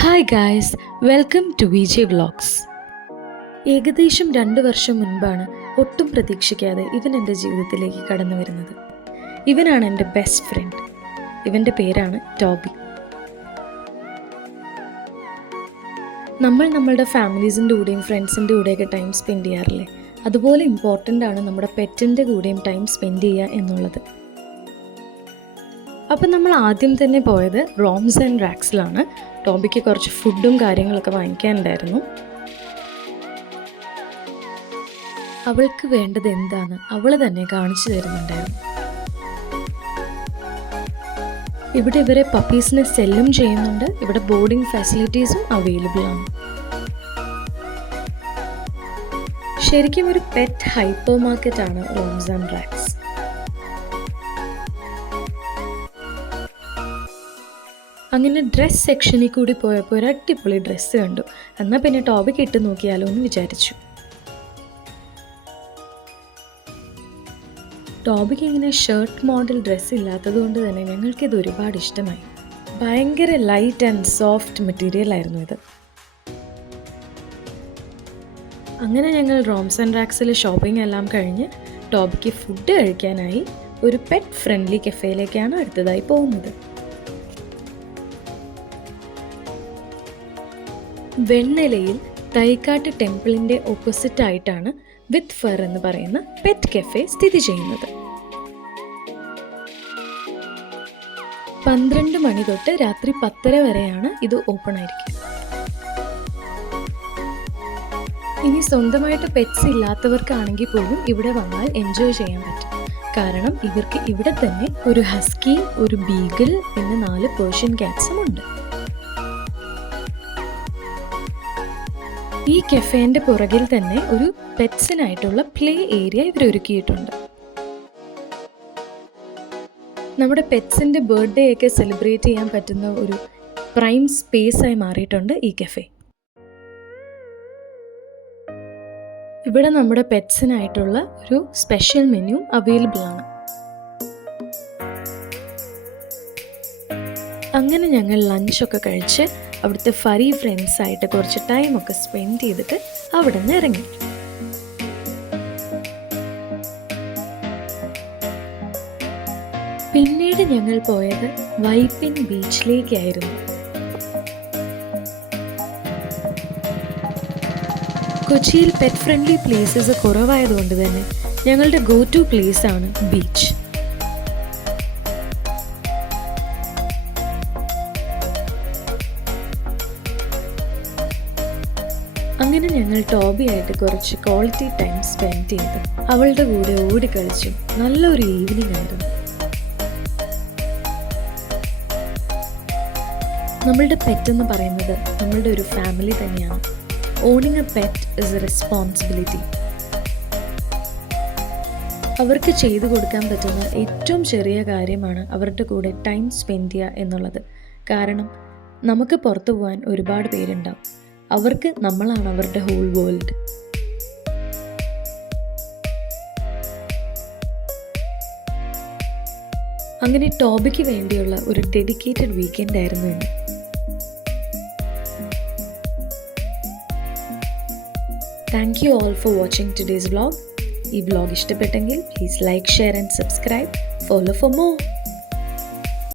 Hi guys, welcome to VJ vlogs. ഏകദേശം 2 വർഷം മുൻപാണ് ഒട്ടും പ്രതീക്ഷിക്കാതെ ഇവൻ എൻ്റെ ജീവിതത്തിലേക്ക് കടന്നു വരുന്നത്. ഇവനാണ് എൻ്റെ ബെസ്റ്റ് ഫ്രണ്ട്. ഇവൻ്റെ പേരാണ് ടോബി. നമ്മൾ നമ്മളുടെ ഫാമിലീസിൻ്റെ കൂടെയും ഫ്രണ്ട്സിൻ്റെ കൂടെയൊക്കെ ടൈം സ്പെൻഡ് ചെയ്യാറില്ലേ, അതുപോലെ ഇമ്പോർട്ടൻ്റ് ആണ് നമ്മുടെ പെറ്റിൻ്റെ കൂടെയും ടൈം സ്പെൻഡ് ചെയ്യുക എന്നുള്ളത്. അപ്പം നമ്മൾ ആദ്യം തന്നെ പോയത് റോംസ് ആൻഡ് റാക്സിലാണ്. ടോബിക്ക് കുറച്ച് ഫുഡും കാര്യങ്ങളൊക്കെ വാങ്ങിക്കാനുണ്ടായിരുന്നു. അവൾക്ക് വേണ്ടത് എന്താണെന്ന് അവൾ തന്നെ കാണിച്ചു തരുന്നുണ്ടായിരുന്നു. ഇവിടെ ഇവരെ പപ്പീസിനെ സെല്ലും ചെയ്യുന്നുണ്ട്. ഇവിടെ ബോർഡിംഗ് ഫെസിലിറ്റീസും അവൈലബിൾ ആണ്. ശരിക്കും ഒരു പെറ്റ് ഹൈപ്പർ മാർക്കറ്റ് ആണ് റോംസ് ആൻഡ് റാക്സ്. അങ്ങനെ ഡ്രസ് സെക്ഷനിൽ കൂടി പോയപ്പോൾ ഒരു അടിപൊളി ഡ്രസ്സ് കണ്ടു. എന്നാൽ പിന്നെ ടോബിക്ക് ഇട്ട് നോക്കിയാലോ എന്ന് വിചാരിച്ചു. ടോബിക്ക് ഇങ്ങനെ ഷർട്ട് മോഡൽ ഡ്രസ്സ് ഇല്ലാത്തത് കൊണ്ട് തന്നെ ഞങ്ങൾക്കിത് ഒരുപാട് ഇഷ്ടമായി. ഭയങ്കര ലൈറ്റ് ആൻഡ് സോഫ്റ്റ് മെറ്റീരിയൽ ആയിരുന്നു ഇത്. അങ്ങനെ ഞങ്ങൾ റോംസ് ആൻഡ് റാക്സിൽ ഷോപ്പിംഗ് എല്ലാം കഴിഞ്ഞ് ടോബിക്ക് ഫുഡ് കഴിക്കാനായി ഒരു പെറ്റ് ഫ്രണ്ട്ലി കഫേയിലേക്കാണ് അടുത്തതായി പോകുന്നത്. വെണ്ണലയിൽ തൈക്കാട്ട് ടെമ്പിളിൻ്റെ ഓപ്പോസിറ്റ് ആയിട്ടാണ് വിത്ത് ഫർ എന്ന് പറയുന്ന പെറ്റ് കഫേ സ്ഥിതി ചെയ്യുന്നത്. 12 മണി തൊട്ട് രാത്രി 10:30 വരെയാണ് ഇത് ഓപ്പൺ ആയിരിക്കും. ഇനി സ്വന്തമായിട്ട് പെറ്റ്സ് ഇല്ലാത്തവർക്കാണെങ്കിൽ പോലും ഇവിടെ വന്നാൽ എൻജോയ് ചെയ്യാൻ പറ്റും. കാരണം ഇവർക്ക് ഇവിടെ തന്നെ ഒരു ഹസ്കി, ഒരു ബീഗിൾ, പിന്നെ 4 പേർഷ്യൻ കാറ്റ്സും ഉണ്ട്. ഈ കഫേൻ്റെ പുറകിൽ തന്നെ ഒരു പെറ്റ്സിനായിട്ടുള്ള പ്ലേ ഏരിയ ഇവർ ഒരുക്കിയിട്ടുണ്ട്. നമ്മുടെ പെറ്റ്സിൻ്റെ ബർത്ത്ഡേ ഒക്കെ സെലിബ്രേറ്റ് ചെയ്യാൻ പറ്റുന്ന ഒരു പ്രൈം സ്പേസ് ആയി മാറിയിട്ടുണ്ട് ഈ കഫേ. ഇവിടെ നമ്മുടെ പെറ്റ്സിനായിട്ടുള്ള ഒരു സ്പെഷ്യൽ മെനു അവൈലബിൾ ആണ്. അങ്ങനെ ഞങ്ങൾ ലഞ്ചൊക്കെ കഴിച്ച് അവിടുത്തെ ഫറി ഫ്രണ്ട്സായിട്ട് കുറച്ച് ടൈമൊക്കെ സ്പെൻഡ് ചെയ്തിട്ട് അവിടെ നിന്ന് ഇറങ്ങി. പിന്നീട് ഞങ്ങൾ പോയത് വൈപ്പിൻ ബീച്ചിലേക്കായിരുന്നു. കൊച്ചിയിൽ പെറ്റ് ഫ്രണ്ട്ലി പ്ലേസസ് കുറവായതുകൊണ്ട് തന്നെ ഞങ്ങളുടെ ഗോ ടു പ്ലേസ് ആണ് ബീച്ച്. അങ്ങനെ ഞങ്ങൾ ടോബിയായിട്ട് കുറച്ച് ക്വാളിറ്റി ടൈം സ്പെൻഡ് ചെയ്തു. അവളുടെ കൂടെ ഓടിക്കളിച്ചു. നല്ലൊരു ഈവനിങ് ആയിരുന്നു. നമ്മളുടെ പെറ്റ് എന്ന് പറയുന്നത് നമ്മളുടെ ഒരു ഫാമിലി തന്നെയാണ്. Owning A pet is A responsibility. അവർക്ക് ചെയ്തു കൊടുക്കാൻ പറ്റുന്ന ഏറ്റവും ചെറിയ കാര്യമാണ് അവരുടെ കൂടെ ടൈം സ്പെൻഡ് ചെയ്യുക എന്നുള്ളത്. കാരണം നമുക്ക് പുറത്തു പോകാൻ ഒരുപാട് പേരുണ്ടാവും. അവർക്ക് നമ്മളാണ് അവരുടെ ഹോൾ വേൾഡ്. അങ്ങനെ ടോബിക്ക് വേണ്ടിയുള്ള ഒരു ഡെഡിക്കേറ്റഡ് വീക്കെൻഡ് ആയിരുന്നു ഇന്ന്. Thank you all for watching today's vlog. ഈ വ്ളോഗ് ഇഷ്ടപ്പെട്ടെങ്കിൽ please like, share and subscribe. Follow for more.